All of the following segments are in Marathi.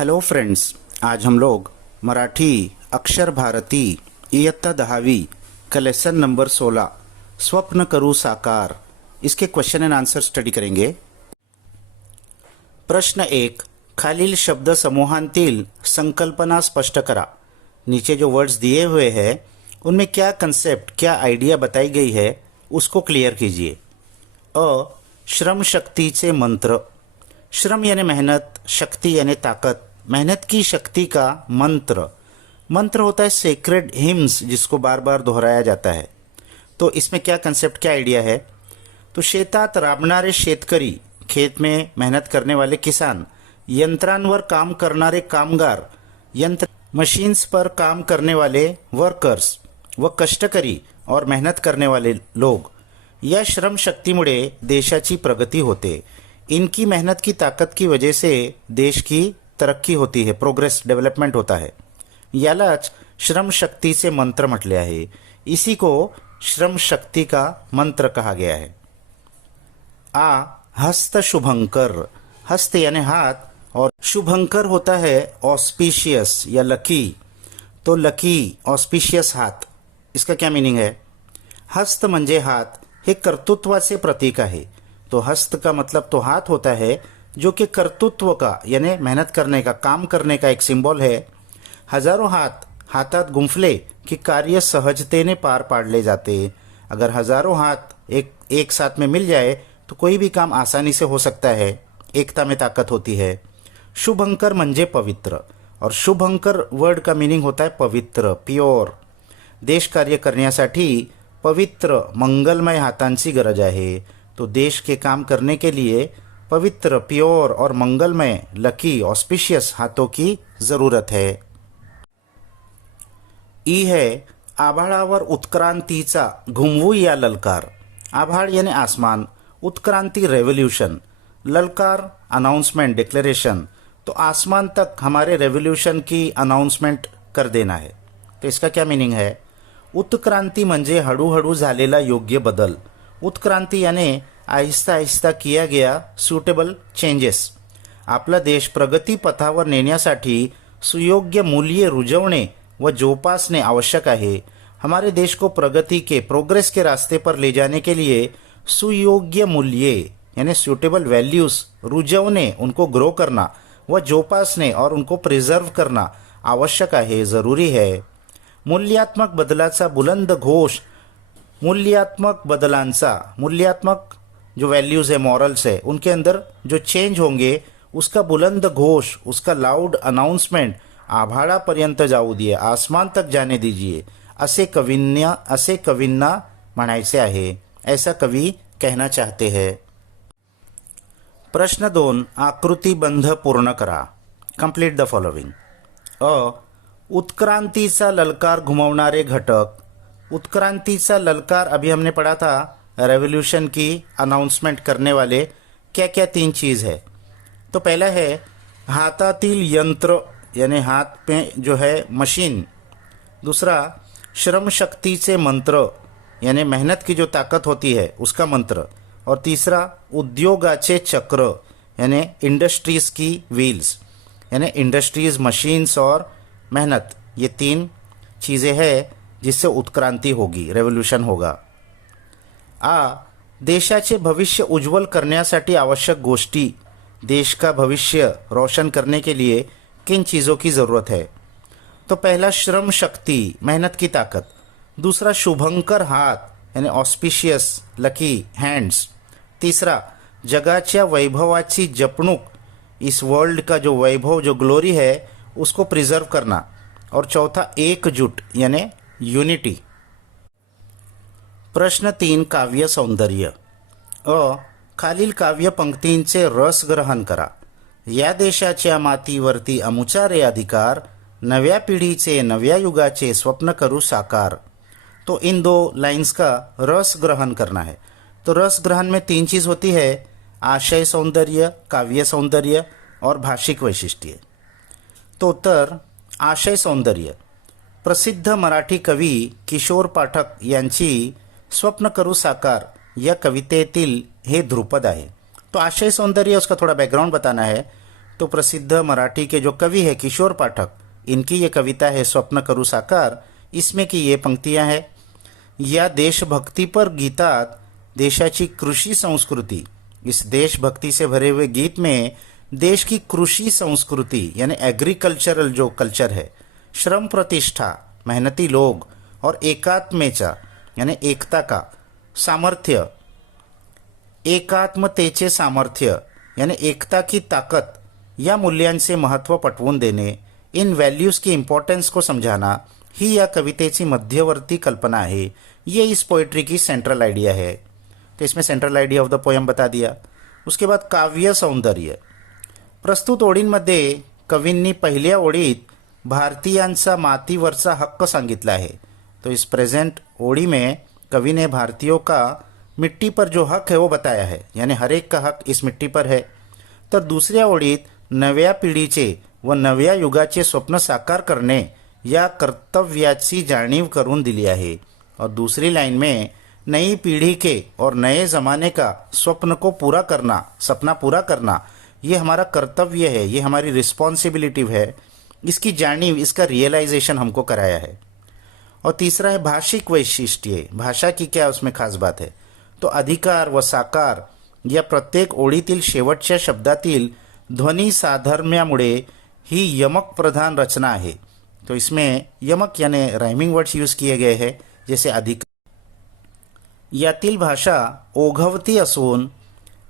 हेलो फ्रेंड्स, आज हम लोग मराठी अक्षर भारती इयत्ता 10वी का लेसन नंबर 16 स्वप्न करू साकार इसके क्वेश्चन एंड आंसर स्टडी करेंगे। प्रश्न 1, खालील शब्द समूहांतील संकल्पना स्पष्ट करा। नीचे जो वर्ड्स दिए हुए हैं उनमें क्या कंसेप्ट, क्या आइडिया बताई गई है उसको क्लियर कीजिए। अ, श्रम शक्तीचे मंत्र। श्रम यानी मेहनत, शक्ति यानी ताकत, मेहनत की शक्ति का मंत्र। मंत्र होता है सेक्रेड हिम्स, जिसको बार बार दोहराया जाता है। तो इसमें क्या कंसेप्ट, क्या आइडिया है? तो शेतात राबणारे शेतकरी, खेत में मेहनत करने वाले किसान, यंत्रांवर काम करणारे कामगार, यंत्र मशीन्स पर काम करने वाले वर्कर्स व कष्टकरी और मेहनत करने वाले लोग, या श्रम शक्तीमुळे देशाची प्रगती होते। इनकी मेहनत की ताकत की वजह से देश की तरक्की होती है, प्रोग्रेस, डेव्हलपमेंट होता है। यालाच श्रम शक्तीचे मंत्र म्हटले आहे। इसी को श्रम शक्ति का मंत्र कहा गया है। आ, हस्त शुभंकर। हस्त यानी हाथ और शुभंकर होता है ऑस्पिशियस या लकी। तो लकी, ऑस्पिशियस हाथ, इसका क्या मीनिंग है? हस्त म्हणजे हात, हे कर्तृत्वाचे प्रतीक आहे। तो हस्त का मतलब तो हाथ होता है जो कि कर्तृत्व का यानी मेहनत करने का, काम करने का एक सिंबल है। हजारों हाथ हातात गुंफले कि कार्य सहजतेने पार पाडले जाते। अगर हजारों हाथ एक साथ में मिल जाए तो कोई भी काम आसानी से हो सकता है। एकता में ताकत होती है। शुभंकर म्हणजे पवित्र, और शुभंकर वर्ड का मीनिंग होता है पवित्र, प्योर। देश कार्य करण्यासाठी पवित्र मंगलमय हातांची गरज आहे। तो देश के काम करने के लिए पवित्र, प्योर और मंगलमय, लकी, ऑस्पिशियस हाथों की जरूरत है। ई है आभाळावर उत्क्रांतीचा घुमवूया ललकार। आभाळ यानी आसमान, उत्क्रांति रेवोल्यूशन, ललकार अनाउंसमेंट, डिक्लेरेशन। तो आसमान तक हमारे रेवोल्यूशन की अनाउंसमेंट कर देना है। तो इसका क्या मीनिंग है? उत्क्रांति म्हणजे हळूहळू झालेला योग्य बदल। उत्क्रांति यानी आहिस्ता आहिस्ता किया गया सुटेबल चेंजेस। आपला देश प्रगती पथावर नेण्यासाठी सुयोग्य मूल्ये रुजवणे व जोपासने आवश्यक है। हमारे देश को प्रगति के, प्रोग्रेस के रास्ते पर ले जाने के लिए सुयोग्य मूल्ये यानी सुटेबल वैल्यूज रुजवने, उनको ग्रो करना, व जोपासने और उनको प्रिजर्व करना आवश्यक है, जरूरी है। मूल्यात्मक बदलाचा बुलंद घोष, मूल्यात्मक बदलांचा, मूल्यात्मक जो वैल्यूज है, मॉरल्स है, उनके अंदर जो चेंज होंगे उसका बुलंद घोष, उसका लाउड अनाउंसमेंट आभाळापर्यंत जाऊ दिए, आसमान तक जाने दीजिए, असे कवींना म्हणायचे आहे, ऐसा कवि कहना चाहते हैं। प्रश्न 2, आकृतिबंध पूर्ण करा। Complete the following. अ, उत्क्रांतीचा ललकार घुमवणारे घटक। उत्क्रांतीचा ललकार अभी हमने पढ़ा था, रेवोल्यूशन की अनाउंसमेंट करने वाले क्या क्या 3 चीज़ है। तो पहला है हाथातील यंत्र यानी हाथ में जो है मशीन। दूसरा श्रम शक्तीचे मंत्र यानी मेहनत की जो ताकत होती है उसका मंत्र। और तीसरा उद्योगाचे चक्र यानी इंडस्ट्रीज की व्हील्स, यानी इंडस्ट्रीज, मशीन्स और मेहनत, ये 3 चीज़ें हैं जिससे उत्क्रांति होगी, रेवोल्यूशन होगा। आ, देशाचे भविष्य उज्ज्वल करण्यासाठी आवश्यक गोष्टी। देश का भविष्य रोशन करने के लिए किन चीज़ों की ज़रूरत है? तो पहला श्रम शक्ति, मेहनत की ताकत। दूसरा शुभंकर हाथ यानी ऑस्पिशियस, लकी हैंड्स। तीसरा जगाच्या वैभवाची जपणूक, इस वर्ल्ड का जो वैभव, जो ग्लोरी है, उसको प्रिजर्व करना। और चौथा एकजुट यानी यूनिटी। प्रश्न 3, काव्य सौंदर्य। अ, खालील काव्य पंक्तींचे रस ग्रहण करा। या देशाच्या मातीवरती अमुचा रे अधिकार, नव्या पिढीचे, नव्या युगाचे स्वप्न करू साकार। तो इन 2 लाइन्स का रस ग्रहण करना है। तो रस ग्रहण में 3 चीज़ होती है, आशय सौंदर्य, काव्य सौंदर्य और भाषिक वैशिष्ट्य। तो उत्तर आशय सौंदर्य। प्रसिद्ध मराठी कवी किशोर पाठक यांची स्वप्न करू साकार या कवितेतील हे ध्रुपद आहे। तो आशय सौंदर्य, उसका थोड़ा बैकग्राउंड बताना है। तो प्रसिद्ध मराठी के जो कवि है किशोर पाठक, इनकी ये कविता है स्वप्न करू साकार। इसमें की ये पंक्तियां हैं, या देशभक्ती पर गीतात देशाची कृषी संस्कृती। इस देशभक्ति से भरे हुए गीत में देश की कृषि संस्कृति यानी एग्रीकल्चरल जो कल्चर है, श्रम प्रतिष्ठा मेहनती लोग और एकात्मेचा यानी एकता का सामर्थ्य, एकात्मतेचे सामर्थ्य यानी एकता की ताकत या मूल्यांचे महत्त्व पटवून देणे, इन व्हॅल्यूज की इम्पॉर्टन्स को समझाना, ही या कवितेची मध्यवर्ती कल्पना है। ये इस पोइट्री की सेंट्रल आइडिया है। तो इसमें central idea of the poem बता दिया। उसके बाद काव्य सौंदर्य। प्रस्तुत ओळींमध्ये कवींनी पहिल्या ओळीत भारतीयांचा मातीवरचा हक्क सांगितला है। तो इस प्रेजेंट ओड़ी में कवि ने भारतीयों का मिट्टी पर जो हक है वो बताया है, यानी हर एक का हक इस मिट्टी पर है। तर दुसऱ्या ओळीत नव्या पिढीचे व नव्या युगाचे स्वप्न साकार करणे या कर्तव्याची जाणीव करून दिली आहे। और दूसरी लाइन में नई पीढ़ी के और नए ज़माने का स्वप्न को पूरा करना, सपना पूरा करना, ये हमारा कर्तव्य है, ये हमारी रिस्पॉन्सिबिलिटी है। इसकी जानीव, इसका रियलाइजेशन हमको कराया है। और तीसरा है भाषिक वैशिष्ट्य। भाषा की क्या उसमें खास बात है, तो अधिकार व साकार या प्रत्येक ओळीतील शेवटच्या शब्दातील ध्वनी साधर्म्यामुळे ही यमक प्रधान रचना आहे। तो इसमें यमक यानी राइमिंग वर्ड्स यूज किए गए हैं, जैसे अधिकार। यातील भाषा ओघवती असून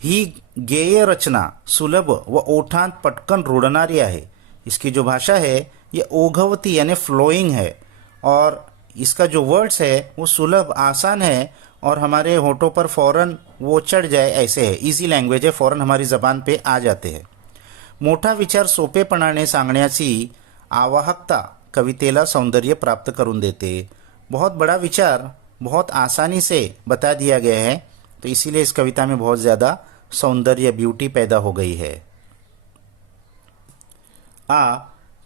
ही गेय रचना सुलभ व ओठांत पटकन रुळणारी आहे। इसकी जो भाषा है ये ओघवती यानी फ्लोइंग है, और इसका जो वर्ड्स है वो सुलभ आसान है और हमारे होठों पर फ़ौरन वो चढ़ जाए ऐसे है। इजी लैंग्वेज है, फ़ौरन हमारी ज़बान पे आ जाते हैं। मोठा विचार सोपेपणाने सांगण्याची आवाहकता कवितेला सौंदर्य प्राप्त करून देते। बहुत बड़ा विचार बहुत आसानी से बता दिया गया है, तो इसीलिए इस कविता में बहुत ज़्यादा सौंदर्य, ब्यूटी पैदा हो गई है।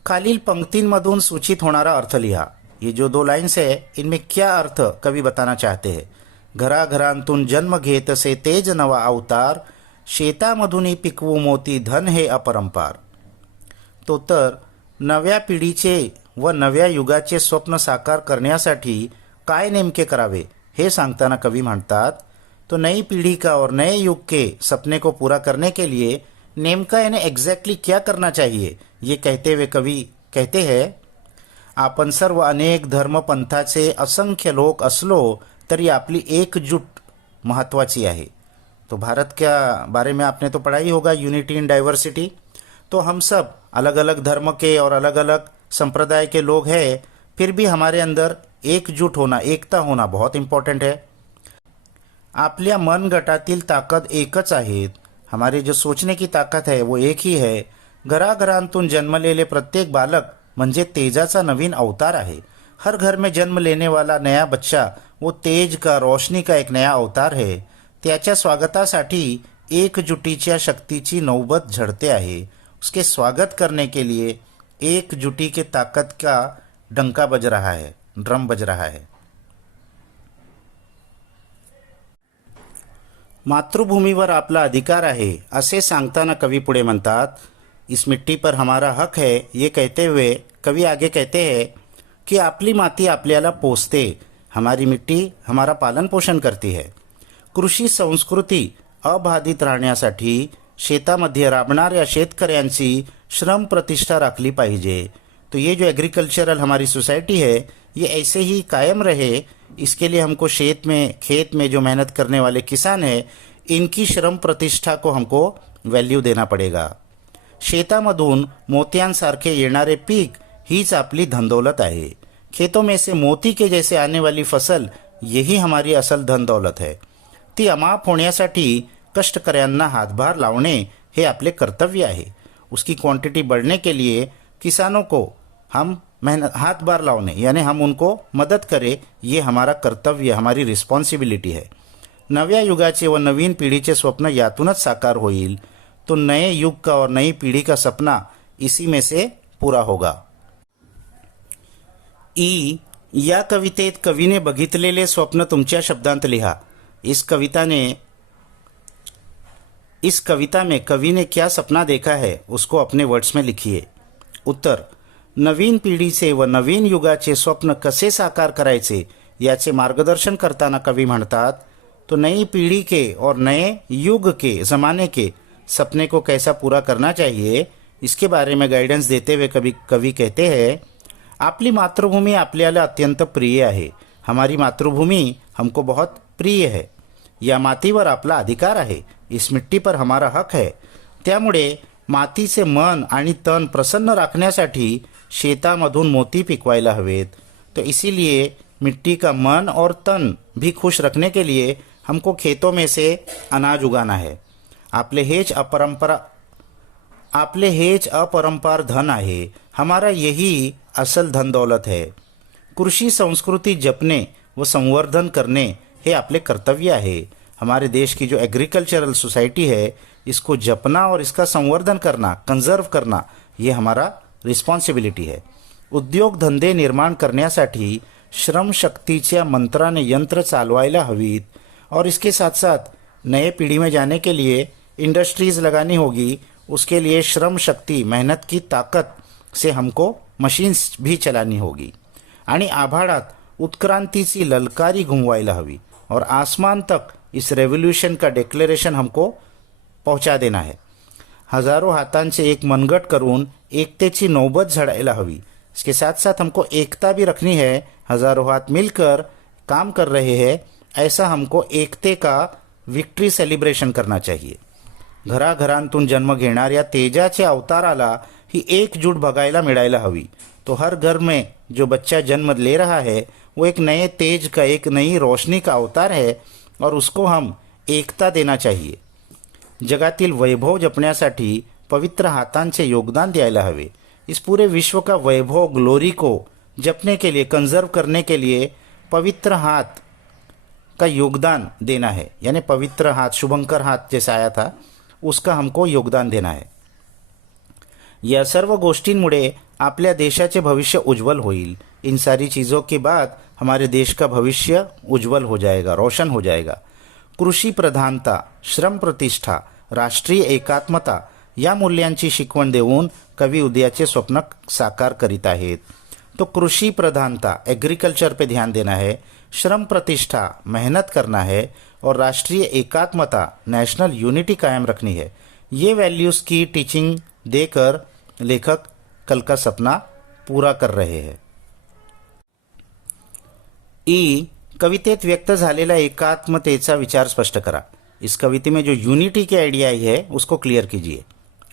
खालील पंक्तींमधून सूचित होणारा अर्थ लिहा। ये जो 2 लाइन्स है इनमें क्या अर्थ कवि बताना चाहते हैं। घराघरांतून जन्म घेतसे तेज नवा अवतार, शेतामधून पिकवू मोती धन हे अपरंपार। तो तर नव्या पिढीचे व नव्या युगाचे स्वप्न साकार करण्यासाठी काय नेमके करावे हे सांगताना कवि म्हणतात, तो नई पीढ़ी का और नए युग के सपने को पूरा करने के लिए नेमका यानी एग्जैक्टली क्या करना चाहिए, ये कहते हुए कवि कहते हैं, आपण सर्व अनेक धर्मपंथाचे असंख्य लोक असलो तरी आपली एकजूट महत्त्वाची आहे। तो भारत के बारे में आपने तो पढ़ा ही होगा, यूनिटी इन डाइवर्सिटी। तो हम सब अलग अलग धर्म के और अलग अलग संप्रदाय के लोग हैं, फिर भी हमारे अंदर एकजूट होना, एकता होना बहुत इम्पॉर्टंट है। आपल्या मन गटातील ताकद एकच आहेत, हमारी जो सोचने की ताकत है वो एक ही है। घराघरांतून जन्मलेले प्रत्येक बालक म्हणजे तेजाचा नवीन अवतार आहे। हर घर में जन्म लेने वाला नया बच्चा वो तेज का, रोशनी का एक नया अवतार है। त्याच्या स्वागतासाठी एकजुटीच्या शक्तीची नौबत झडते आहे। उसके स्वागत करने के लिए एकजुटी के ताकत का डंका बज रहा है, ड्रम बज रहा है। मातृभूमीवर आपला अधिकार आहे असे सांगताना कवि पुढे म्हणतात, इस मिट्टी पर हमारा हक है। ये कहते हुए कवि आगे कहते हैं कि आपली माती आपल्याला पोसते, हमारी मिट्टी हमारा पालन पोषण करती है। कृषी संस्कृती अबाधित राहण्यासाठी शेतामध्ये राबणाऱ्या शेतकऱ्यांची श्रम प्रतिष्ठा राखली पाहिजे। तो ये जो एग्रीकल्चरल हमारी सोसाइटी है ये ऐसे ही कायम रहे, इसके लिए हमको खेत में जो मेहनत करने वाले किसान हैं इनकी श्रम प्रतिष्ठा को हमको वैल्यू देना पड़ेगा। शेतामधून मोत्यांसारखे येणारे पीक हीच आपली धनदौलत आहे। खेतों में से मोती के जैसे आने वाली फसल यही हमारी असल धन दौलत है। ती अमाप होण्यासाठी कष्टकर्यांना हातभार लावणे हे आपले कर्तव्य आहे। उसकी क्वांटिटी बढ़ने के लिए किसानों को हम हाथभार लावणे यानी हम उनको मदद करें, ये हमारा कर्तव्य, हमारी रिस्पॉन्सिबिलिटी है। नव्या युगाचे व नवीन पिढीचे स्वप्न यातूनच साकार होईल। तो नए युग का और नई पीढ़ी का सपना इसी में से पूरा होगा। या कवितेत कवीने बघितलेले स्वप्न तुमच्या शब्दांत लिहा। इस कविता ने इस कविता में कवि ने क्या सपना देखा है उसको अपने वर्ड्स में लिखिए। उत्तर, नवीन पिढीचे व नवीन युगाचे स्वप्न कसे साकार करायचे याचे मार्गदर्शन करताना कवि म्हणतात, तो नई पीढ़ी के और नए युग के ज़माने के सपने को कैसा पूरा करना चाहिए इसके बारे में गाइडेंस देते हुए कवि कहते हैं, आपली मातृभूमी आपल्याला अत्यंत प्रिय आहे। हमारी मातृभूमि हमको बहुत प्रिय है। या मातीवर आपला अधिकार आहे। इस मिट्टी पर हमारा हक है। त्यामुळे मातीचे मन आणि तन प्रसन्न राखण्यासाठी शेतामधून मोती पिकवायला हवेत। तो इसीलिए मिट्टी का मन और तन भी खुश रखने के लिए हमको खेतों में से अनाज उगाना है। आपले हेज अपरंपार धन आहे। हमारा यही असल धन दौलत है। कृषि संस्कृति जपने व संवर्धन करने हे आपले कर्तव्य आहे। हमारे देश की जो एग्रीकल्चरल सोसाइटी है इसको जपना और इसका संवर्धन करना, कंजर्व करना, ये हमारा रिस्पॉन्सिबिलिटी है। उद्योग धंदे निर्माण करण्यासाठी श्रमशक्तीच्या मंत्राने यंत्र चालवायला हवीत और इसके साथ साथ नए पीढ़ी में जाने के लिए इंडस्ट्रीज लगानी होगी। उसके लिए श्रम शक्ति, मेहनत की ताकत से हमको मशीन्स भी चलानी होगी आणि आभाळात उत्क्रांतीची ललकारी घुमवायला हवी और आसमान तक इस रेवोल्यूशन का डिक्लेरेशन हमको पहुंचा देना है। हजारों हाथांचे एक मनगट करून एकतेची नौबत झड़ायला हवी। इसके साथ साथ हमको एकता भी रखनी है। हजारों हाथ मिलकर काम कर रहे हैं, ऐसा हमको एकते का विक्ट्री सेलिब्रेशन करना चाहिए। घराघरांतून जन्म घेणाऱ्या तेजाच्या अवताराला ही एकजूट बघायला मिळायला हवी। तो हर घर में जो बच्चा जन्म ले रहा है वो एक नए तेज का, एक नई रोशनी का अवतार है और उसको हम एकता देना चाहिए। जगातील वैभव जपण्यासाठी पवित्र हातांचे योगदान द्यायला हवे। इस पूरे विश्व का वैभव, ग्लोरी को जपने के लिए, कंजर्व करने के लिए पवित्र हाथ का योगदान देना है। यानी पवित्र हाथ, शुभंकर हाथ जैसा आया था, उसका हमको योगदान देना है। या सर्व गोष्टींमुळे आपल्या देशाचे भविष्य उज्जवल होईल। इन सारी चीज़ों के बाद हमारे देश का भविष्य उज्जवल हो जाएगा, रोशन हो जाएगा। कृषी प्रधानता, श्रम प्रतिष्ठा, राष्ट्रीय एकात्मता या मूल्यांची शिकवण देऊन कवि उदयाचे स्वप्न साकार करीत आहेत। तो कृषि प्रधानता, एग्रीकल्चर पे ध्यान देना है, श्रम प्रतिष्ठा, मेहनत करना है और राष्ट्रीय एकात्मता, नेशनल यूनिटी कायम रखनी है। ये वैल्यूज़ की टीचिंग देकर लेखक कल का सपना पूरा कर रहे हैं। कवितेत व्यक्त झालेला एकात्मतेचा विचार स्पष्ट करा। इस कविते में जो यूनिटी की आइडिया आई है उसको क्लियर कीजिए।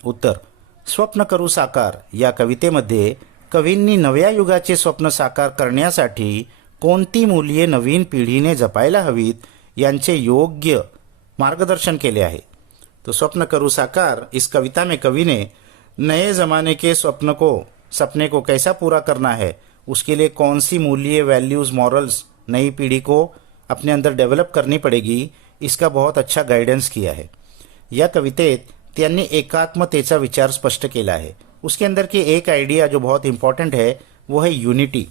उत्तर, स्वप्न करू साकार या कवितेमध्ये कवींनी नव्या युगाचे स्वप्न साकार करण्यासाठी कोणती मूल्ये नवीन पिढीने जपायला हवीत यांचे योग्य मार्गदर्शन केले आहे। तो स्वप्न करू साकार इस कविता में कवि ने नए ज़माने के सपने को कैसा पूरा करना है, उसके लिए कौन सी मूल्य, वैल्यूज़, मॉरल्स नई पीढ़ी को अपने अंदर डेवलप करनी पड़ेगी, इसका बहुत अच्छा गाइडेंस किया है। या कवितेत त्यांनी एकात्मतेचा विचार स्पष्ट केला आहे। उसके अंदर की एक आइडिया जो बहुत इम्पॉर्टंट है वो है यूनिटी।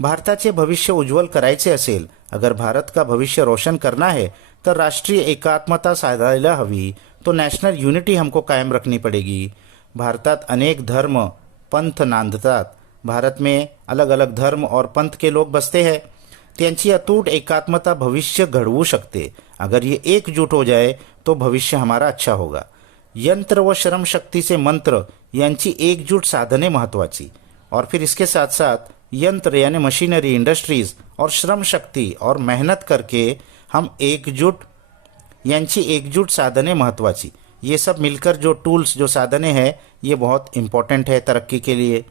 भारताचे भविष्य उज्ज्वल करायचे असेल, अगर भारत का भविष्य रोशन करना है तो राष्ट्रीय एकात्मता साधायला हवी। तो नेशनल यूनिटी हमको कायम रखनी पड़ेगी। भारतात अनेक धर्म, पंथ नांदतात। भारत में अलग अलग धर्म और पंथ के लोग बसते हैं। त्यांची अतूट एकात्मता भविष्य घडवू शकते। अगर ये एकजुट हो जाए तो भविष्य हमारा अच्छा होगा। यंत्र व श्रम शक्ति से मंत्र यांची एकजूट साधने महत्वाची और फिर इसके साथ साथ यंत्र यानी मशीनरी, इंडस्ट्रीज और श्रम शक्ति और मेहनत करके हम यांची एकजूट साधने महत्वाची। ये सब मिलकर जो टूल्स, जो साधने हैं, ये बहुत इम्पॉर्टेंट है तरक्की के लिए।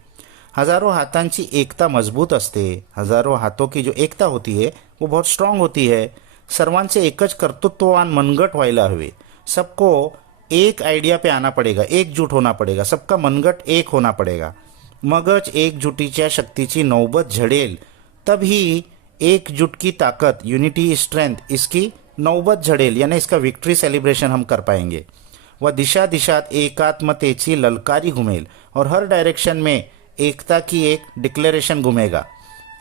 हजारों हाथांची एकता मजबूत असते। हजारों हाथों की जो एकता होती है वो बहुत स्ट्रांग होती है। सर्वांचे एकच कर्तृत्ववान मनगट व्हायला हवे। सबको एक आइडिया पे आना पड़ेगा, एकजूट होना पड़ेगा, सबका मनगट एक होना पड़ेगा। मगच एकजुटीच्या शक्तीची नौबत झडेल, तभी एकजुट की ताकत, यूनिटी स्ट्रेंथ, इसकी नौबत झडेल, यानी इसका विक्ट्री सेलिब्रेशन हम कर पाएंगे। वह दिशा दिशात एकात्मतेची ललकारी घुमेल और हर डायरेक्शन में एकता की एक डिक्लेरेशन घुमेगा।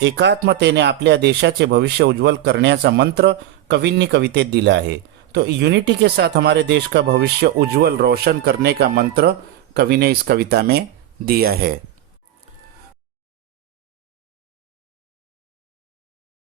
एकात्मतेने आपल्या देशाचे भविष्य उज्ज्वल करण्याचा मंत्र कवींनी कवितेत दिला आहे। तो यूनिटी के साथ हमारे देश का भविष्य उज्जवल रोशन करने का मंत्र कवि ने इस कविता में दिया है।